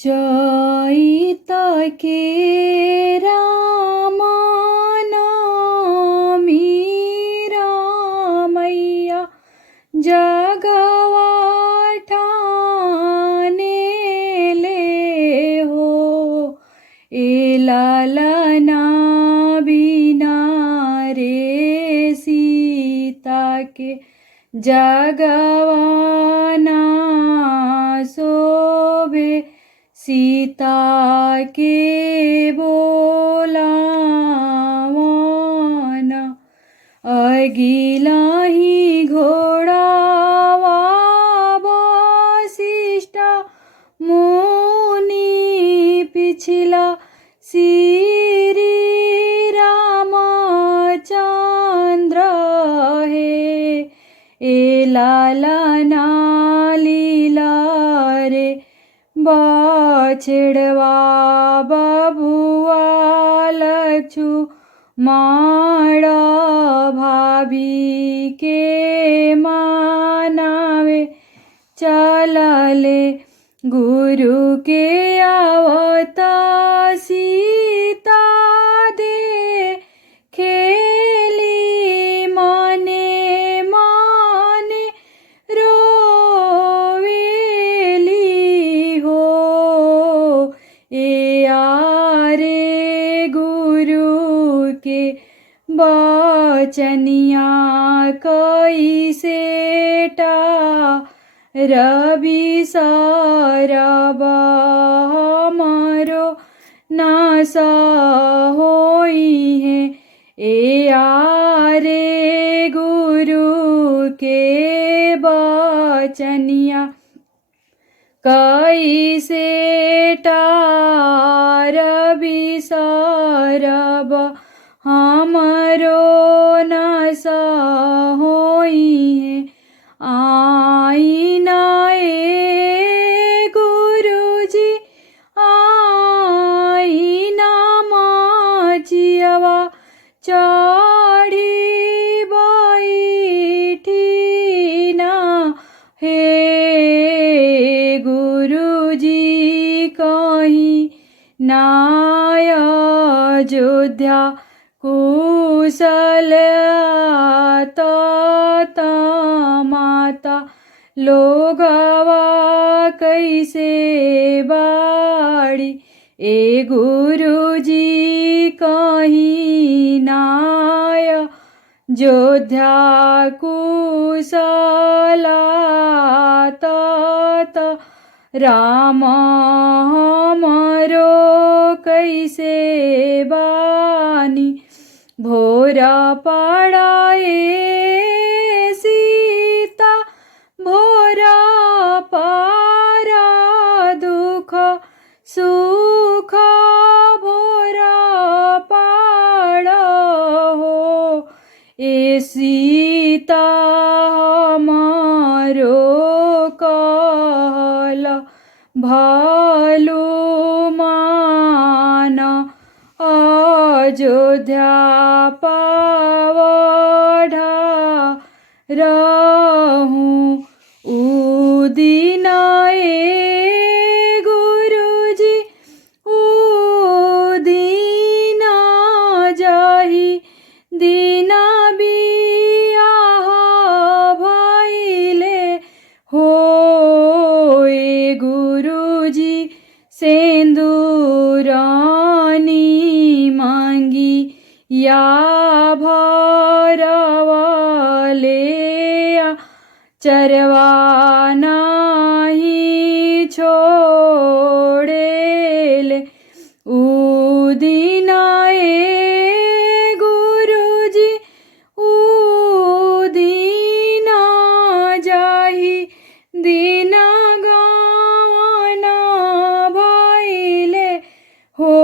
चैत के रामा नवमी रामैया जगवा ठाने ले हो। ए लालना बिना रे सीता के जगवा ना शोभे। सीता के बोलावना अगिला ही घोड़ावा वशिष्ठा मुनि पिछला श्री रामचंद्र है। ए लालना लीला रे बछड़वा बबुआ लक्ष्मण भाभी के मानावे चलले। गुरु के आवता सीता दे खेली माने माने रोवेली हो। ए आरे गुरु के बचनिया कैसे रवि सरब हमरो नाश होई है। ए आरे गुरु के बचनिया कैसे रवि सरब हमरो नाश होई है। आईना ए गुरुजी आईना माचियवा चढ़ी बैठी ना हे। गुरुजी कहीं नाय अयोध्या कुशल माता लोगवा कैसे बाड़ी। ए गुरुजी कहीं नाय अयोध्या कुशल राम हमरो कैसे बानी। भोरा पड़ाए सीता भोरा पारा दुख सुख भोरा पाड़ा हो। ए सीता हमारो कहल भलु मान अयोध्या पावढ़ा रहूं उदिन। ए गुरुजी उदिन जाहि दिन बियाह भइले हो। ए गुरुजी सेंदूरानी मांगी या भरवले चरवा नाही छोड़ेले। उदिन ए गुरुजी उदिन जाहि दिन गवना भइले हो।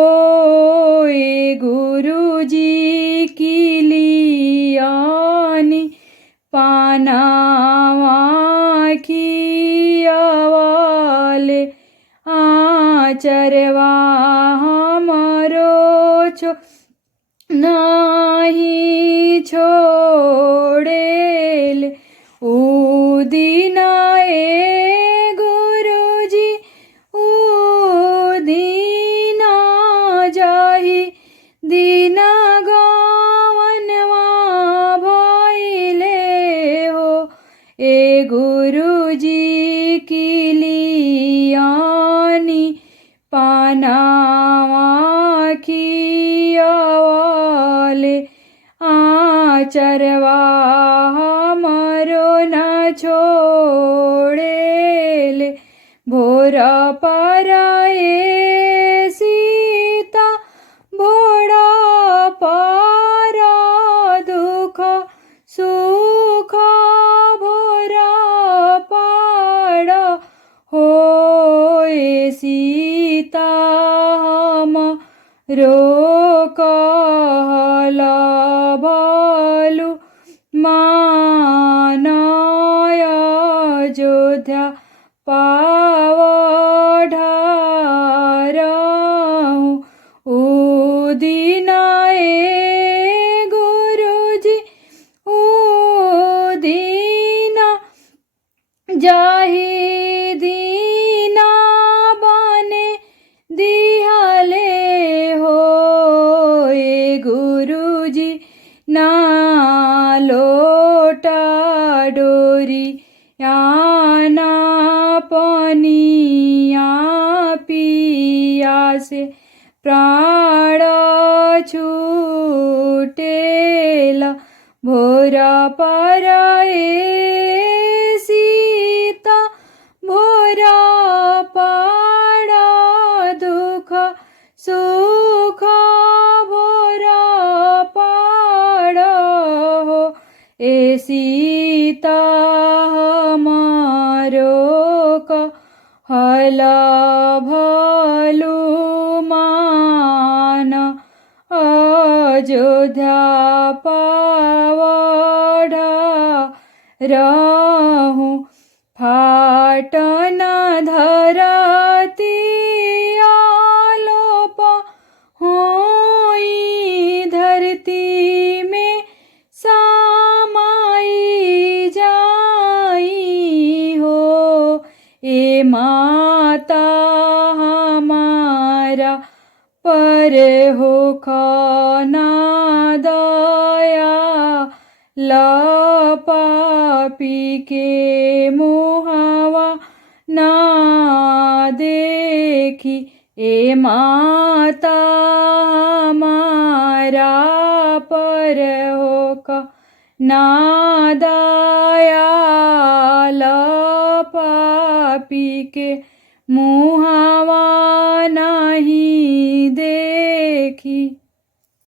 ए गुरुजी किलियानी पानावा खियावाले आचरवा हमरो नाही छोड़ेले। उदिन ए गुरुजी पानावा खियावाले आचरवा हमरो न छोड़ेले भोर पराए सीता भोड़ा पारा दुख सुख भोरा पाड़ा होए सीता हमरो कहला भलु मानय अयोध्या पावढारहु उदिनाए गुरुजी उदिना जाहि दीना बने दिहले होए गुरुजी ना लोटा डोरी याना पनिया पिया से प्राण छूटेला भोर पराए सीता भोर पाड़ा दुख सुख भोर पाड़ा हो ए सीता हमारो कहला भलु मान अयोध्या पावढारहु फाटन धरती आलोप होई धरती में समाई जाई हो ए माता हमारा पर हो खाना दया पापी के मुहावा ना देखी ए माता हमारा पर हो का ना दयाल पापी के मुहावा नहीं देखी।